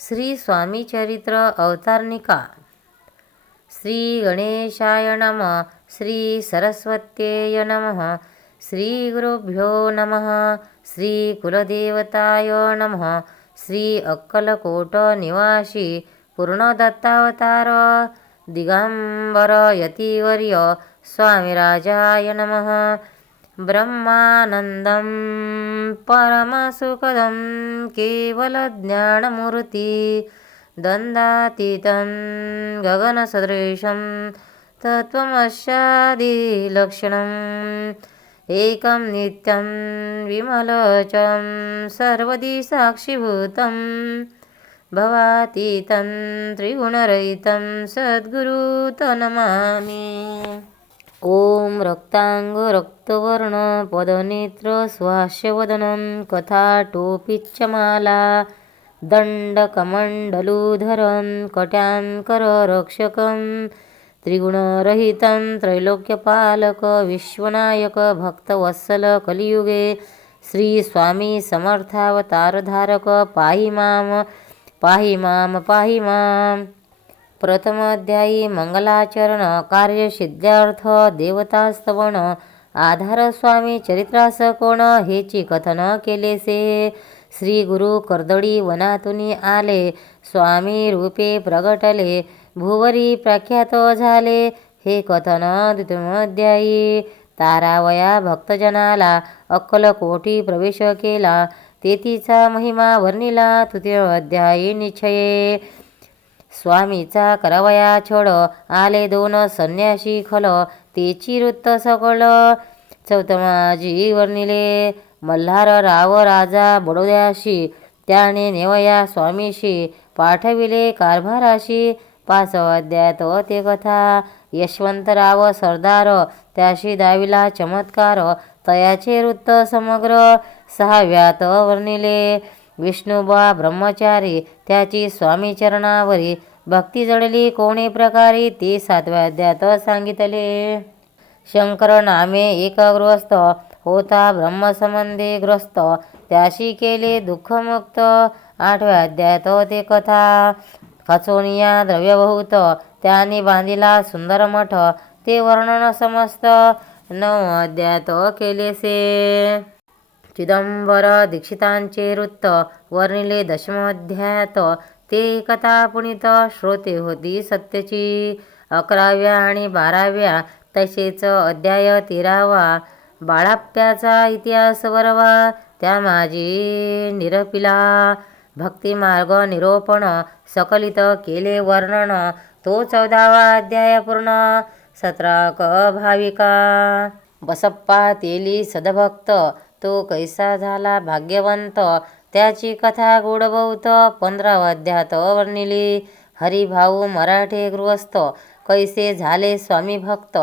श्री स्वामी चरित्र अवतारणिका श्री गणेशाय नम. श्री सरस्वत्येय नमः. श्री गुरुभ्यो नमः. श्री कुलदेवताय नमः. श्री अक्कलकोट निवासी पूर्णदत्तावतार. दिगंबर यतिवर्य स्वामिराजाय नमः. ब्रह्मानन्दं परमसुखदं केवलज्ञानमूर्ति दन्दातीतं गगनसदृशं तत्त्वमस्यादिलक्षणम् एकं नित्यं विमलचं सर्वदि साक्षिभूतं भवातीतं त्रिगुणरहितं सद्गुरुतनमामि। ॐ रक्ताङ्ग रक्तवर्ण पदनेत्र स्वास्यवदनं कथाटोपीच्यमाला दण्डकमण्डलुधरं कट्याङ्कररक्षकं त्रिगुणरहितं त्रैलोक्यपालक विश्वनायक भक्तवत्सल कलियुगे श्री स्वामी समर्थावतारधारक पाहि माम पाहि माम पाहि माम। प्रथमाध्यायी मंगलाचरण कार्यसिद्ध्यार्थ देवतास्तवन आधारस्वामी चरित्रास कोण हेची कथन केलेसे. श्री गुरु कर्दळी वनातून आले स्वामी रूपे प्रगटले भुवरी प्रख्यात झाले. हे कथन द्वितीयोध्यायी तारावया भक्तजनाला अक्कलकोटी प्रवेश केला. तेथीचा महिमा वर्णिला तृतीय अध्यायी निश्चये. स्वामीचा करवया छोड आले दोन संन्याशी खल. तेची वृत्त सकळ चौतमाजी वर्णिले मल्हार राव राजा बडोद्याशी त्याने नेवया स्वामीशी पाठविले कारभाराशी. पाचवाध्यात ते कथा. यशवंतराव सरदार त्याशी दाविला चमत्कार. तयाचे वृत्त समग्र सहाव्यात वर्णिले. विष्णुबा ब्रह्मचारी त्याची स्वामीचरणावरी भक्ती जडली कोणे प्रकारे ते सातव्या अध्यात सांगितले. शंकर नामे एकग्रस्त होता ब्रह्मसंबंधी ग्रस्त. त्याशी केले दुःखमुक्त आठव्या अध्यात ते कथा. खचोनिया द्रव्यभूत त्याने बांधिला सुंदर मठ. ते वर्णन समस्त नव अध्यात केलेसे. चिदंबर दीक्षितांचे वृत्त वर्णिले दशमोध्यायात ते एकता पुणित श्रोते होती सत्यची. अकराव्या आणि बाराव्या तसेच अध्याय तेरावा. बाळाप्प्याचा इतिहास वरवा त्या माझी निरपिला. भक्तिमार्ग निरोपण सकलित केले वर्णन तो चौदावा अध्याय पूर्ण. सतराक भाविका. बसप्पा तेली सदभक्त तो कैसा झाला? भाग्यवंत. त्याची कथा गुडबौत पंधरावा अध्यात वर्णिली हरिभाऊ मराठे गृहस्थ. कैसे झाले स्वामी भक्त?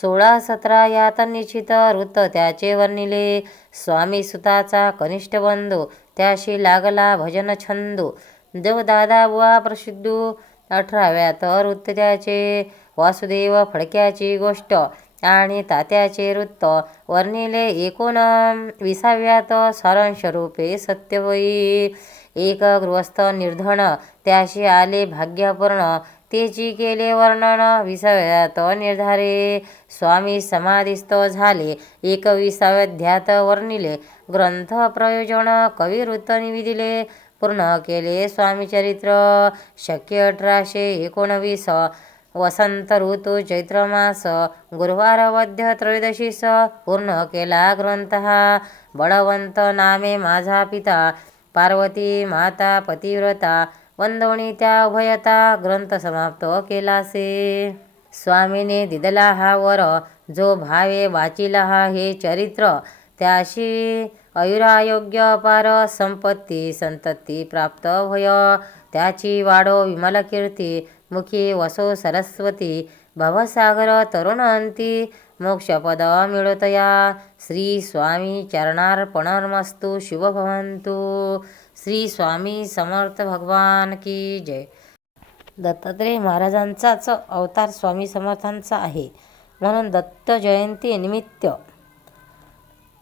सोळा सतरा यात निश्चित वृत्त त्याचे वर्णिले. स्वामी सुताचा कनिष्ठ बंधू. त्याशी लागला भजन छंदू. देव दादा बुवा प्रसिद्धू. अठराव्यात वृत्त त्याचे. वासुदेव फडक्याची गोष्ट. आणि तात्याचे वृत्त वर्णिले एकूण विसाव्यात सारांशरूपे सत्यवयी एक गृहस्थ निर्धन त्याशी आले भाग्यपूर्ण तेची केले वर्णन विसाव्यात निर्धारे. स्वामी समाधिस्थ झाले एकविसाव्याध्यात वर्णिले. ग्रंथ प्रयोजन कविवृत्त निविदिले पूर्ण केले स्वामीचरित्र शक्य अठराशे एकोणवीस वसंत ऋतू चैत्रमास गुरुवार वद्य त्रयोदशीस पूर्ण केला ग्रंथ। बळवंत नामे माझा पिता पार्वती माता पतिव्रता वंदवणी त्या उभयता ग्रंथ समाप्त केलासे। स्वामीने दिदला हा वर जो भावे वाचिला हा हे चरित्र त्याशी अयुरायोग्य अपार संपत्ती संतती प्राप्त होय. त्याची वाढो विमल कीर्ती मुखी वसो सरस्वती भवसागर तरुण अंती मोक्षपद मिळतया. श्री स्वामी चरणार्पणमस्तु शुभभवंतु श्री स्वामी समर्थ भगवान की जय. दत्तात्रेय महाराजांचाच अवतार स्वामी समर्थांचा आहे. म्हणून दत्त जयंती निमित्त